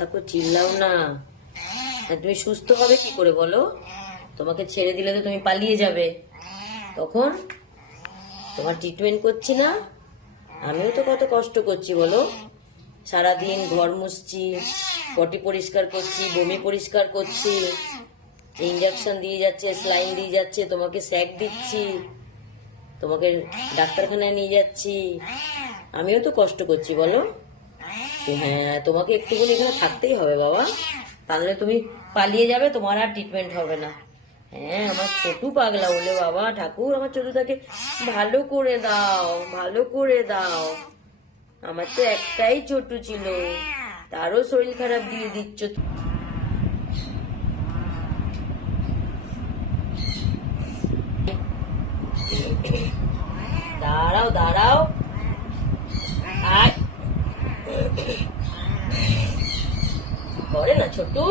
থাকো, চিল্লাও না। তুমি সুস্থ হবে কি করে বলো? তোমাকে ছেড়ে দিলে তো তুমি পালিয়ে যাবে। তখন তোমার ট্রিটমেন্ট করছি না? আমিও তো কত কষ্ট করছি বলো। সারাদিন ঘর মুছছি, পটি পরিষ্কার করছি, বমি পরিষ্কার করছি, ইঞ্জেকশন দিয়ে যাচ্ছে, স্লাইন দিয়ে যাচ্ছে, তোমাকে স্যাক দিচ্ছি, তোমাকে ডাক্তারখানায় নিয়ে যাচ্ছি। আমিও তো কষ্ট করছি বলো। হ্যাঁ, তোমাকে একটুখানি এখানে থাকতেই হবে বাবা, তাহলে তুমি পালিয়ে যাবে, তোমার আর ট্রিটমেন্ট হবে না। হ্যাঁ, আমার ছোটু পাগলা বলে বাবা, ঠাকুর আমার ছোটুটাকে ভালো করে দাও, ভালো করে দাও। আমার তো একটাই ছোটু ছিল, তারও শরীর খারাপ দিয়ে দিচ্ছ। দাঁড়াও দাঁড়াও, আয়। করে না ছোটু।